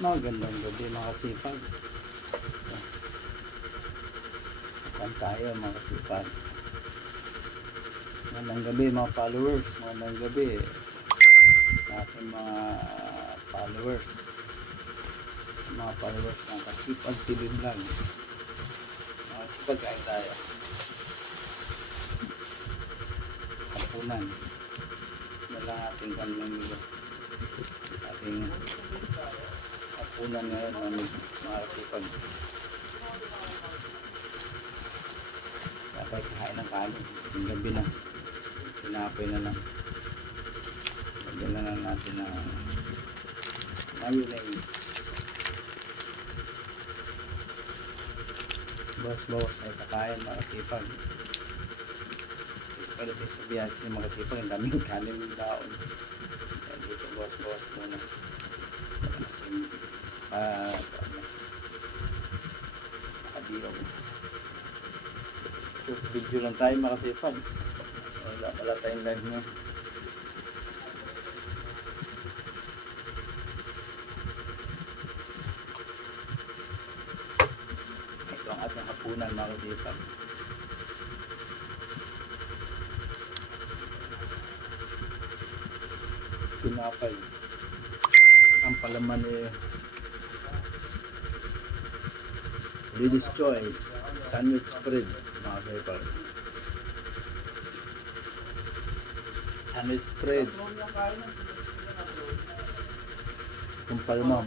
Magandang gabi mga kasipag. Saan tayo mga kasipag? Magandang gabi mga followers. Magandang gabi sa ating mga followers. Sa mga followers ng Kasipag TV Vlog. Mga kasipag, kain tayo. Hapunan. Wala ating kanilong ating hapunan ngayon mga kasipag. Dapat kain ng kanin. Yung gabi na. Pinapay na lang. Lagyan na lang natin ng mayonnaise. Bawas tayo sa kain mga kasipag. Pwede tayo sa biyahe kasi mga kasipag. Ang daming kanin ng daon. Kaya dito bawas muna. Kasi nakadiyaw. So, video lang tayo mga kasipag. Wala tayong live nyo. Ito ang ating hapunan mga kasipag. Tinapay. Ang palaman Lady's Choice sandwich spread mga kasipag. Sandwich spread yung palmam.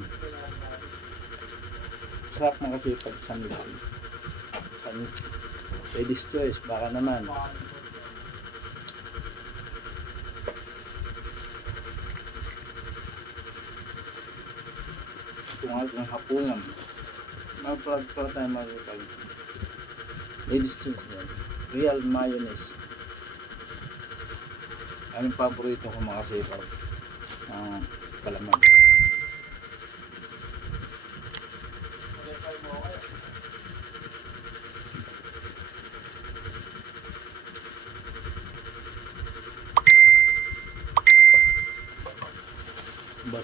Sarap mga kasipag sandwich. Lady's Choice baka naman. Ito nga itong hapunan. Mag-vlog para tayo mga kasipag. Lady's Choice yan. Real mayonnaise. Anong paborito ko mga kasipag? Palaman.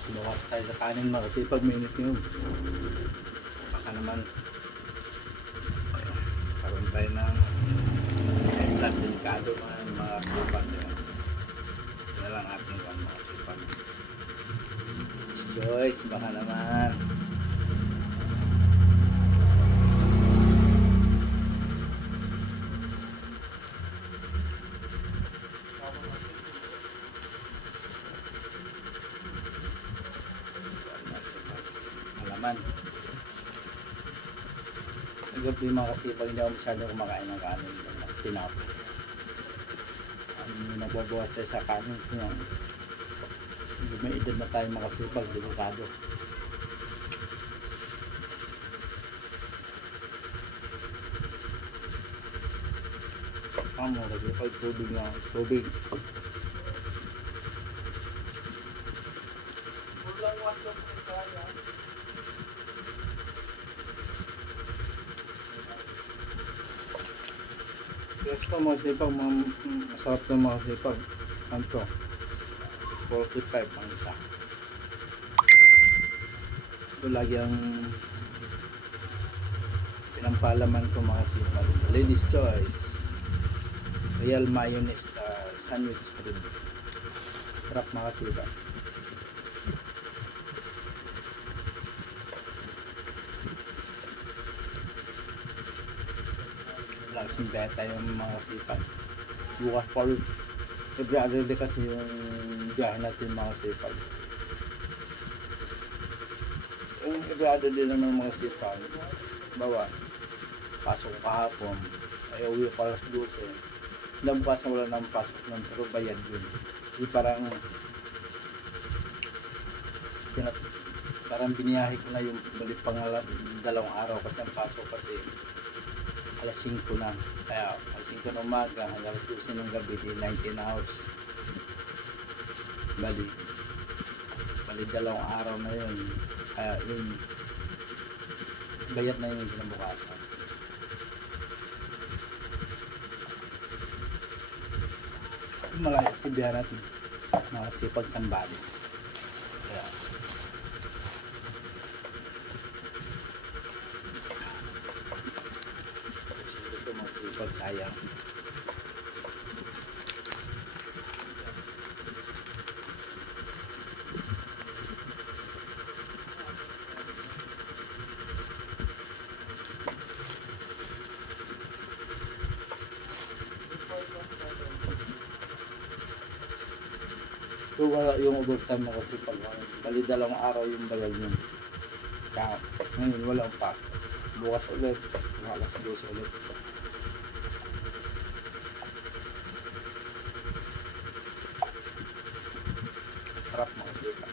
Bawas tayo sa kanin mga kasipag. Minute yun. Baka naman karoon tayo ng blood delikado mga kasipag. Yan lang ating mga kasipag. Choice baka naman. Malaman. Sa gabi mga kasipag, hindi ako masyadong kumakain ng kanin. Tinapay. Nagbabawas tayo sa kanin. May edad na tayo mga kasipag, delikado. Mga kasipag, tubig. Yes po mga kasipag, masarap na mga kasipag. Ano to? 45 ang isa. Ito lagi ang pinampalaman ko mga kasipag. Lady's Choice Real mayonnaise sa sandwich spread. Sarap mga kasipag. Lasing diet tayo mga kasipag. Bukas pa every other day kasi yung biyahe natin mga kasipag. Yung every other day lang ng mga kasipag. Bawa, pasok kahapon, ay uwi ko alas 12. Bukas na wala nang pasok nun, pero bayad yun. Di parang biniyahe ko na yung balik pang dalawang araw kasi ang pasok kasi alas 5 na. Kaya alas 5 na umaga hanggang alas 12 ng gabi, di 19 hours. Bali dalawang araw na yun. Kaya yun, bayad na yun yung kinabukasan. Malayo kasi biyahe natin mga Kasipag Sambales. Kaya sayang. So wala yung overtime mo kasi pag bali dalawang araw yung bayad mo. Kaya ngayon walang pasok. Bukas ulit, mga alas 12 ulit. Sarap mga sika.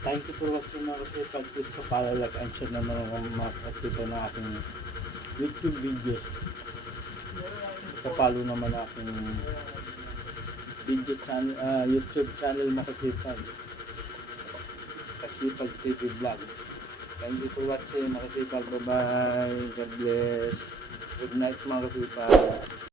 Thank you for watching mga kasipag. Please pa-follow, like, and share naman ang mga kasipag ng ating YouTube videos. Pa-follow naman aking video channel, YouTube channel mga kasipag. Kasipag TV Vlog. Thank you for watching mga kasipag. Bye bye. God bless. Good night mga kasipag.